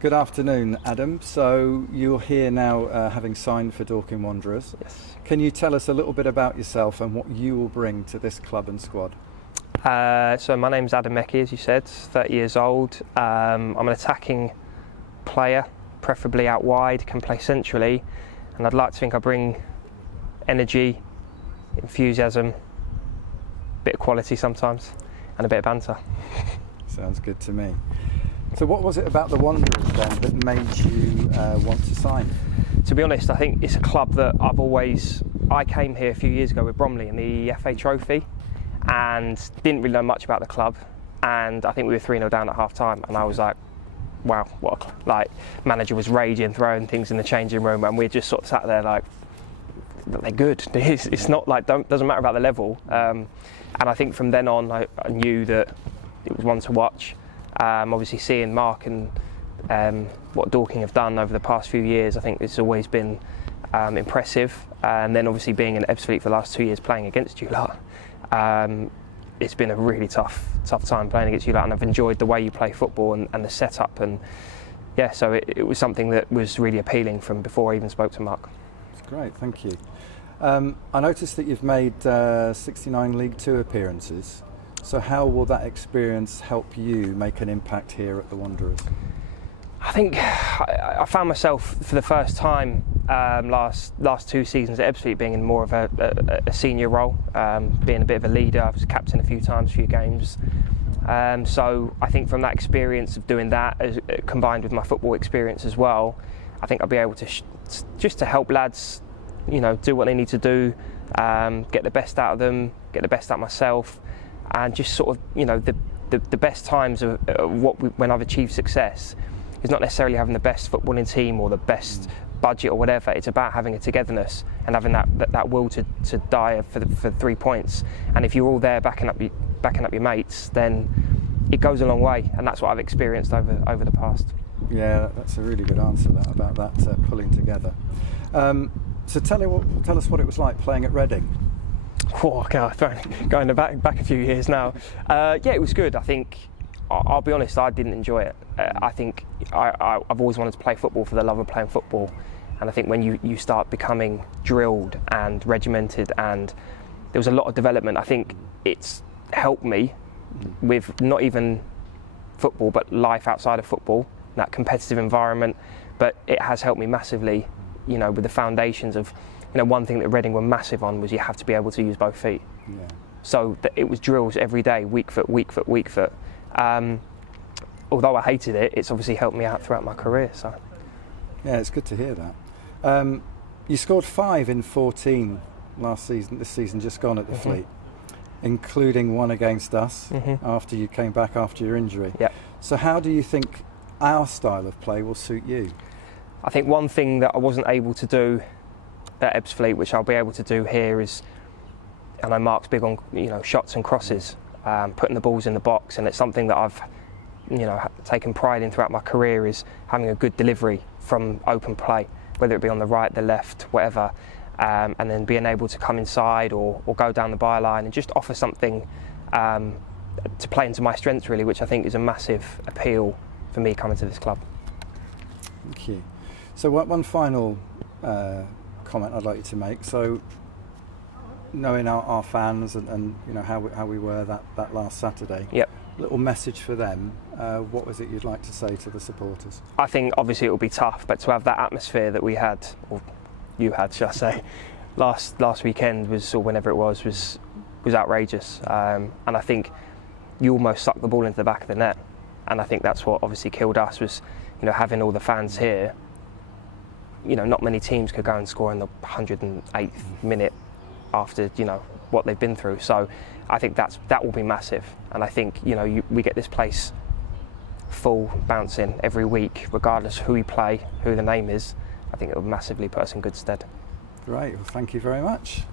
Good afternoon, Adam. So you're here now having signed for Dorking Wanderers. Yes. Can you tell us a little bit about yourself and what you will bring to this club and squad? So my name's Adam Mekki, as you said, 30 years old. I'm an attacking player, preferably out wide, can play centrally, and I'd like to think I bring energy, enthusiasm, a bit of quality sometimes, and a bit of banter. Sounds good to me. So what was it about the Wanderers then that made you want to sign? To be honest, I think it's a club that I came here a few years ago with Bromley in the FA Trophy and didn't really know much about the club, and I think we were 3-0 down at half time, and I was like, wow, what a club. Like, manager was raging, throwing things in the changing room, and we just sort of sat there like, they're good. It's not like, doesn't matter about the level. And I think from then on I knew that it was one to watch. Obviously seeing Mark and what Dorking have done over the past few years, I think it's always been impressive. And then obviously being in Ebbsfleet for the last 2 years playing against you lot, it's been a really tough time playing against you lot, and I've enjoyed the way you play football and the setup, and yeah, so it was something that was really appealing from before I even spoke to Mark. That's great, thank you. I noticed that you've made 69 League Two appearances. So how will that experience help you make an impact here at the Wanderers? I think I found myself for the first time last 2 seasons at Ebbsfleet being in more of a senior role, being a bit of a leader. I was captain a few times, a few games. So I think from that experience of doing that, combined with my football experience as well, I think I'll be able to just to help lads, do what they need to do, get the best out of them, get the best out of myself. And just sort of, the best times of when I've achieved success is not necessarily having the best footballing team or the best budget or whatever. It's about having a togetherness and having that will to die for 3 points. And if you're all there backing up your mates, then it goes a long way. And that's what I've experienced over the past. Yeah, that's a really good answer about that pulling together. So tell us what it was like playing at Reading. Oh God, going back a few years now. Yeah, it was good. I think, I'll be honest, I didn't enjoy it. I think I've always wanted to play football for the love of playing football, and I think when you start becoming drilled and regimented, and there was a lot of development, I think it's helped me with not even football but life outside of football, that competitive environment. But it has helped me massively, with the foundations of. One thing that Reading were massive on was you have to be able to use both feet. Yeah. So it was drills every day, weak foot. Although I hated it, it's obviously helped me out throughout my career. So. Yeah, it's good to hear that. You scored 5 in 14 this season just gone at the Fleet, including one against us after you came back after your injury. Yeah. So how do you think our style of play will suit you? I think one thing that I wasn't able to do at Ebbsfleet, which I'll be able to do here, is, I know Mark's big on shots and crosses, putting the balls in the box, and it's something that I've taken pride in throughout my career, is having a good delivery from open play, whether it be on the right, the left, whatever, and then being able to come inside or go down the byline and just offer something to play into my strengths, really, which I think is a massive appeal for me coming to this club. Thank you. So one final comment I'd like you to make. So, knowing our fans and how we were that last Saturday, yep. Little message for them. What was it you'd like to say to the supporters? I think obviously it will be tough, but to have that atmosphere that we had, or you had, shall I say, last weekend or whenever it was outrageous. And I think you almost sucked the ball into the back of the net, and I think that's what obviously killed us, was having all the fans here. Not many teams could go and score in the 108th minute after what they've been through. So I think that will be massive, and I think we get this place full, bouncing every week, regardless who we play, who the name is. I think it will massively put us in good stead. Great. Well, thank you very much.